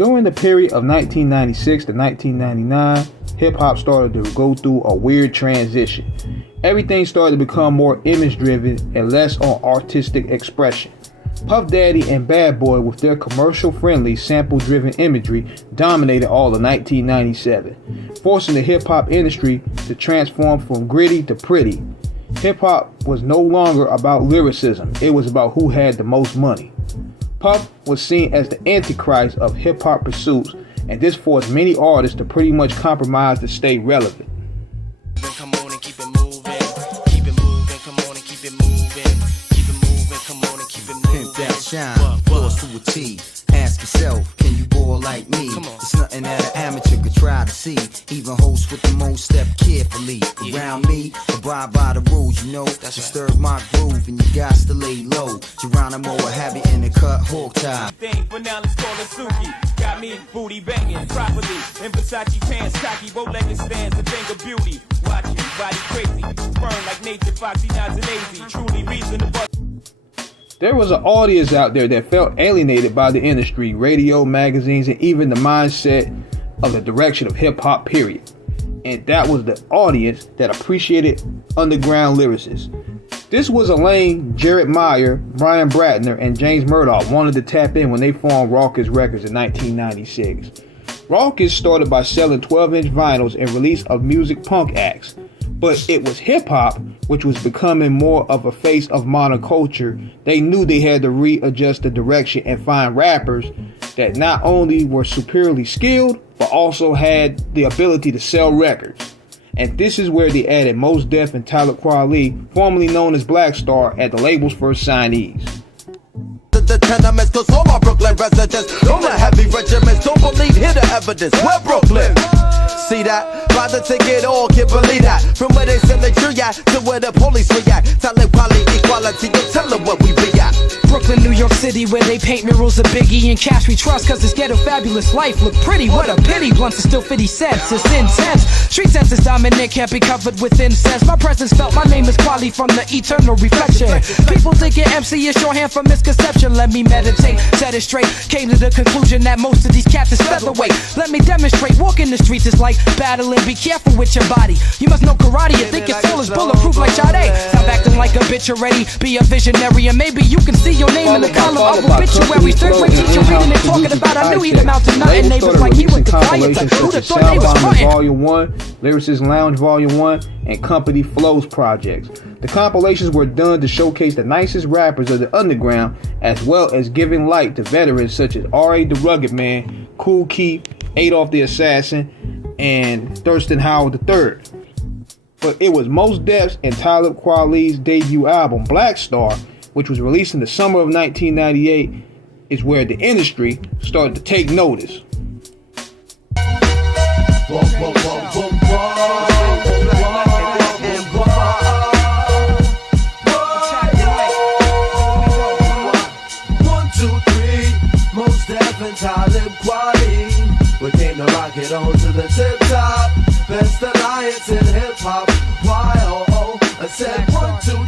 During the period of 1996 to 1999, hip-hop started to go through a weird transition. Everything started to become more image-driven and less on artistic expression. Puff Daddy and Bad Boy, with their commercial-friendly, sample-driven imagery, dominated all of 1997, forcing the hip-hop industry to transform from gritty to pretty. Hip-hop was no longer about lyricism, it was about who had the most money. Puff was seen as the antichrist of hip-hop pursuits, and this forced many artists to pretty much compromise to stay relevant. Come on and keep it moving, keep it moving, come on and keep it moving, keep it moving, come on and keep it moving. Pimp that shine, floors to a T. Ask yourself, can you ball like me? It's nothing that an amateur could try to see. Even hosts with the most step carefully. Around me, abide by the rules, you know. Disturb my groove and you got to lay low. Geronimo will have you in the cut, hawk tie. But now let's call it Suki. Got me booty banging properly. In Versace pants, cocky, bow-legged stands, a thing of beauty. Watch you, body crazy. Burn like nature, foxy, nods and lazy. Truly reasonable. There was an audience out there that felt alienated by the industry, radio, magazines, and even the mindset of the direction of hip-hop, period. And that was the audience that appreciated underground lyricists. This was a lane Jared Meyer, Brian Bratner, and James Murdoch wanted to tap in when they formed Rawkus Records in 1996. Rawkus started by selling 12-inch vinyls and release of music punk acts. But it was hip-hop, which was becoming more of a face of modern culture. They knew they had to readjust the direction and find rappers that not only were superiorly skilled, but also had the ability to sell records. And this is where they added Mos Def and Talib Kweli, formerly known as Black Star, at the label's first signees. The tenements, cause all my Brooklyn residents, all the heavy regiments, don't believe, hear the evidence. We're Brooklyn. See that? Buy the ticket, all can't believe that. From where they send the tree at to where the police react. Tell it quality, equality, you tell them what we be at. Brooklyn, New York City, where they paint murals of Biggie and cash we trust, cause this ghetto fabulous life look pretty. What a pity, blunts are still 50 cents, it's intense. Street sense is dominant, can't be covered with incense. My presence felt, my name is Quali from the eternal reflection. People thinking MC is shorthand for misconception. Let me meditate, set it straight. Came to the conclusion that most of these cats is featherweight. Let me demonstrate, walking the streets is like battling. Be careful with your body. You must know karate and think your soul is bulletproof like Sade. Stop acting like a bitch already. Be a visionary and maybe you can see your name in the column of obituary. Third grade teacher reading and talking about I knew he'd amount to nothing. Neighbors like he went to quiet. Who'd have thought they was frontin'? Volume 1, Lyricist Lounge Volume 1, and Company Flows projects. The compilations were done to showcase the nicest rappers of the underground, as well as giving light to veterans such as R.A. the Rugged Man, Kool Keith, Adolf the Assassin, and Thurston Howard III. But it was Mos Def's and Talib Kweli's debut album, Black Star, which was released in the summer of 1998, is where the industry started to take notice. Mos Def and Talib Kweli, we came to rock it on to the tip top. Best alliance in hip hop. Y-O-O, I said 1, 2,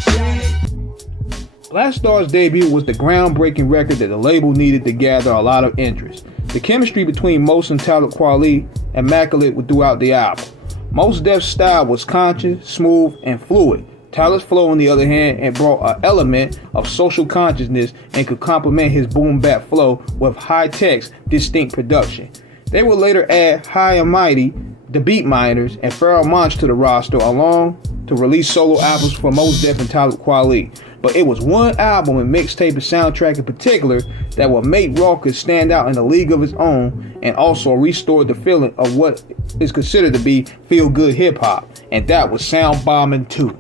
3. Black Star's debut was the groundbreaking record that the label needed to gather a lot of interest. The chemistry between Mos and Talib Kweli immaculate throughout the album. Mos Def's style was conscious, smooth, and fluid. Talib's flow, on the other hand, and brought an element of social consciousness and could complement his boom-bap flow with high-text, distinct production. They would later add High and Mighty, The Beat Miners, and Pharoah Monch to the roster, along to release solo albums for Mos Def and Talib Kweli. But it was one album and mixtape and soundtrack in particular that would make Rawkus stand out in a league of its own, and also restored the feeling of what is considered to be feel-good hip-hop, and that was Sound Bombing 2.